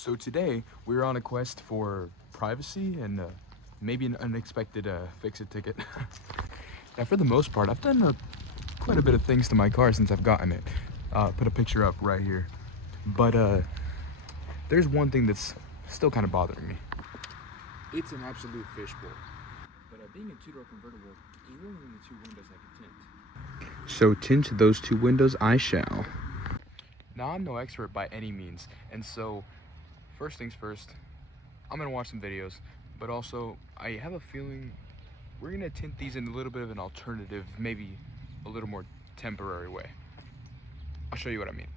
So today we're on a quest for privacy and maybe an unexpected fix-it ticket. Now for the most part, I've done quite a bit of things to my car since I've gotten it. Put a picture up right here. But there's one thing that's still kind of bothering me. It's an absolute fishbowl. But being a two-door convertible, there's really only two windows I can tint. So tint those two windows I shall. Now I'm no expert by any means, and so first things first, I'm gonna watch some videos, but also I have a feeling we're gonna tint these in a little bit of an alternative, maybe a little more temporary way. I'll show you what I mean.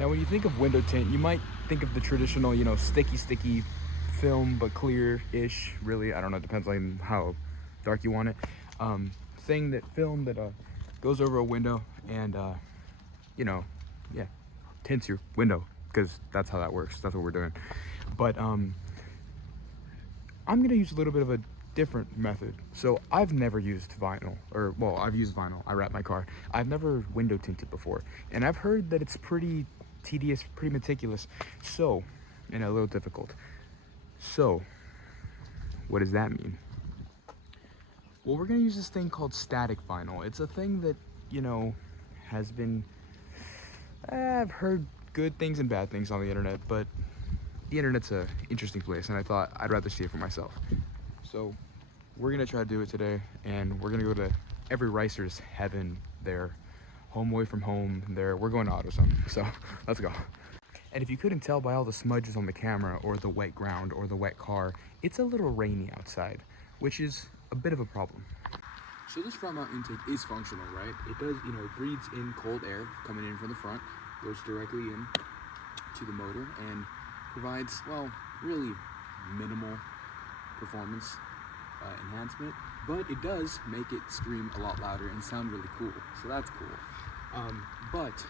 Now when you think of window tint, you might think of the traditional, sticky film, but clear-ish, really. I don't know, it depends on how dark you want it. Film that goes over a window and, yeah, tints your window, because that's how that works. That's what we're doing. But I'm gonna use a little bit of a different method. So I've never used vinyl, or well, I've used vinyl. I wrap my car. I've never window tinted before, and I've heard that it's pretty tedious, pretty meticulous, and a little difficult. So what does that mean? Well, we're gonna use this thing called static vinyl. It's a thing that, has been, I've heard good things and bad things on the internet, but the internet's an interesting place, and I thought I'd rather see it for myself. So we're gonna try to do it today, and we're gonna go to every Ricer's heaven there, home away from home there. We're going to AutoZone, so let's go. And if you couldn't tell by all the smudges on the camera or the wet ground or the wet car, it's a little rainy outside, which is a bit of a problem. So this front mount intake is functional, right? It does, it breathes in cold air coming in from the front, goes directly in to the motor, and provides, well, really minimal performance enhancement, but it does make it scream a lot louder and sound really cool, so that's cool. But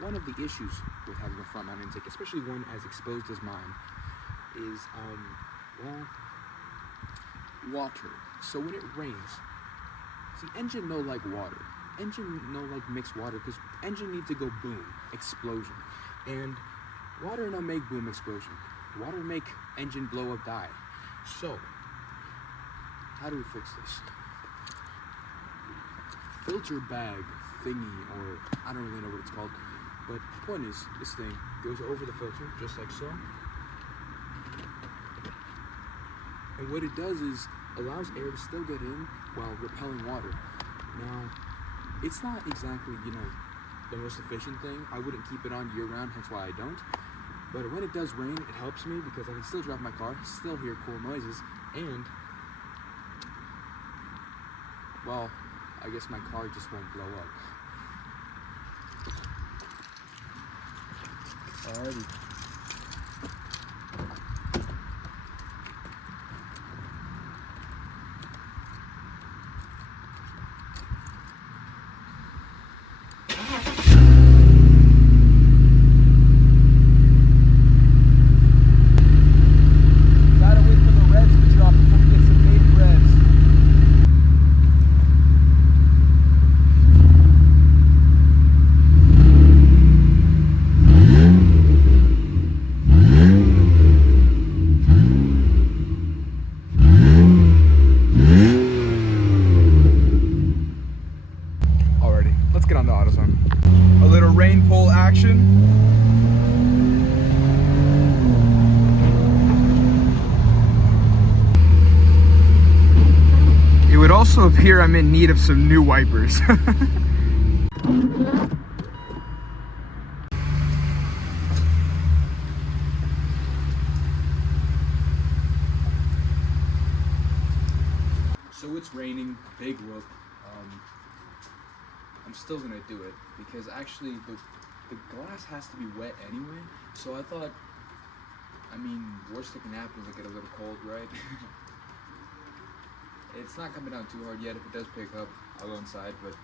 one of the issues with having a front mount intake, especially one as exposed as mine, is, water. So when it rains, see, engine no like water. Engine no like mixed water, because engine needs to go boom, explosion. And water no make boom explosion. Water make engine blow up die. So, how do we fix this? Filter bag thingy, or I don't really know what it's called. But the point is, this thing goes over the filter, just like so. And what it does is allows air to still get in while repelling water. Now, it's not exactly, the most efficient thing. I wouldn't keep it on year-round, hence why I don't. But when it does rain, it helps me because I can still drive my car, still hear cool noises, and, well, I guess my car just won't blow up. Alrighty. Let's get on to AutoZone. A little rain pole action. It would also appear I'm in need of some new wipers. So it's raining, big whoop. I'm still gonna do it because actually the glass has to be wet anyway. So I thought, worst that can happen is I get a little cold, right? It's not coming down too hard yet. If it does pick up, I'll go inside, but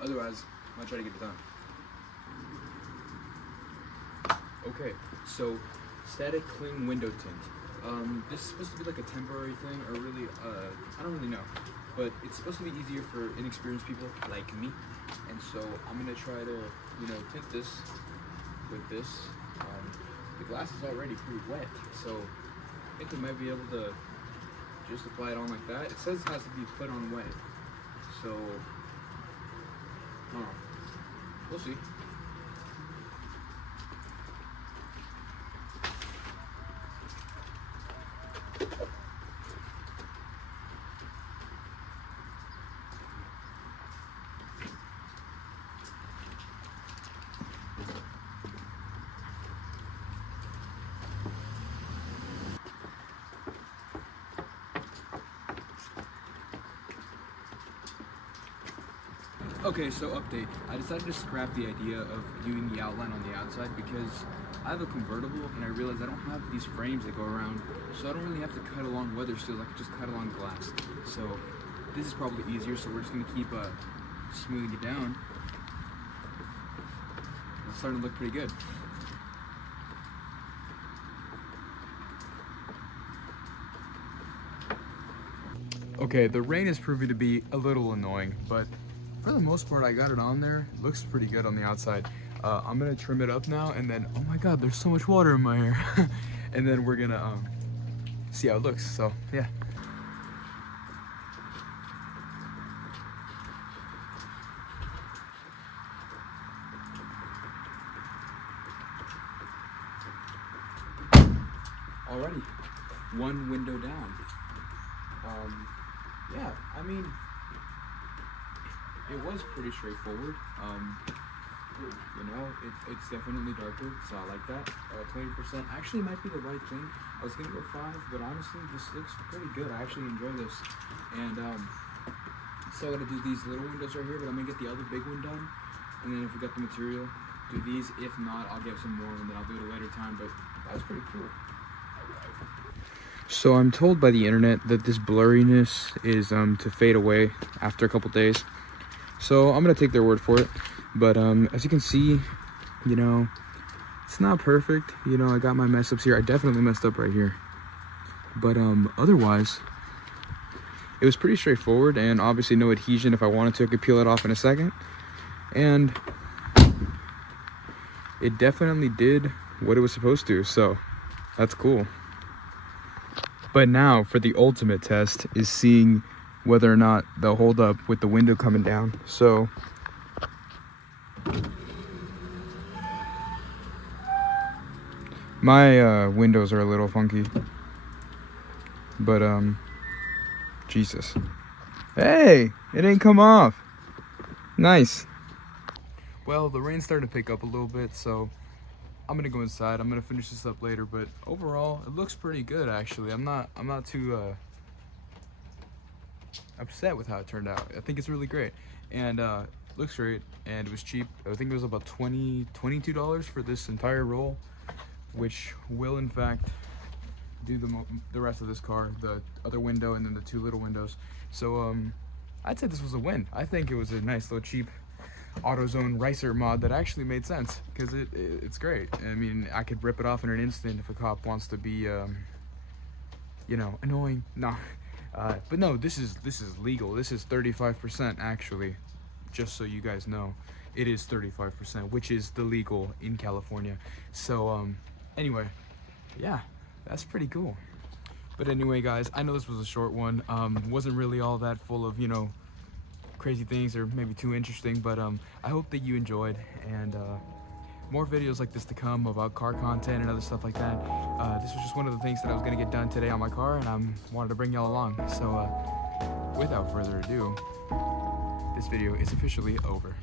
otherwise, I'm gonna try to get it done. Okay, so static cling window tint. This is supposed to be like a temporary thing, or really, I don't really know. But it's supposed to be easier for inexperienced people like me. And so I'm gonna try to, tint this with this. The glass is already pretty wet, so I think we might be able to just apply it on like that. It says it has to be put on wet, so I don't know. We'll see. Okay, so update. I decided to scrap the idea of doing the outline on the outside because I have a convertible and I realized I don't have these frames that go around, so I don't really have to cut along weather seals. I can just cut along glass. So this is probably easier, so we're just going to keep smoothing it down. It's starting to look pretty good. Okay, the rain is proving to be a little annoying, but for the most part, I got it on there. It looks pretty good on the outside. I'm gonna trim it up now, and then, oh my God, there's so much water in my hair. And then we're gonna see how it looks, so yeah. Alrighty, one window down. Yeah, I mean, it was pretty straightforward. You know, it's definitely darker, so I like that. 20% actually might be the right thing. I was gonna go 5, but honestly, this looks pretty good. I actually enjoy this. And still gotta do these little windows right here, but I'm gonna get the other big one done. And then if we got the material, do these. If not, I'll get some more, and then I'll do it at a later time. But that was pretty cool. So I'm told by the internet that this blurriness is to fade away after a couple days. So I'm gonna take their word for it. But as you can see, you know, it's not perfect. You know, I got my mess ups here. I definitely messed up right here. But otherwise, it was pretty straightforward, and obviously no adhesion. If I wanted to, I could peel it off in a second. And it definitely did what it was supposed to, so that's cool. But now for the ultimate test is seeing whether or not they'll hold up with the window coming down. So my windows are a little funky, but Jesus, hey, it ain't come off. Nice. Well, the rain started to pick up a little bit, so I'm gonna go inside. I'm gonna finish this up later, but overall it looks pretty good actually. I'm not too upset with how it turned out. I think it's really great, and looks great, and it was cheap. I think it was about $22 for this entire roll, which will in fact do the rest of this car, the other window and then the 2 little windows. So I'd say this was a win. I think it was a nice little cheap AutoZone Ricer mod that actually made sense, because it's great. I mean, I could rip it off in an instant if a cop wants to be you know, annoying. No. But no, this is legal. This is 35% actually, just so you guys know. It is 35%, which is the legal in California. So anyway, yeah, that's pretty cool. But anyway, guys, I know this was a short one. Wasn't really all that full of, you know, crazy things or maybe too interesting, but I hope that you enjoyed, and more videos like this to come about car content and other stuff like that. This was just one of the things that I was gonna get done today on my car, and I wanted to bring y'all along. So without further ado, this video is officially over.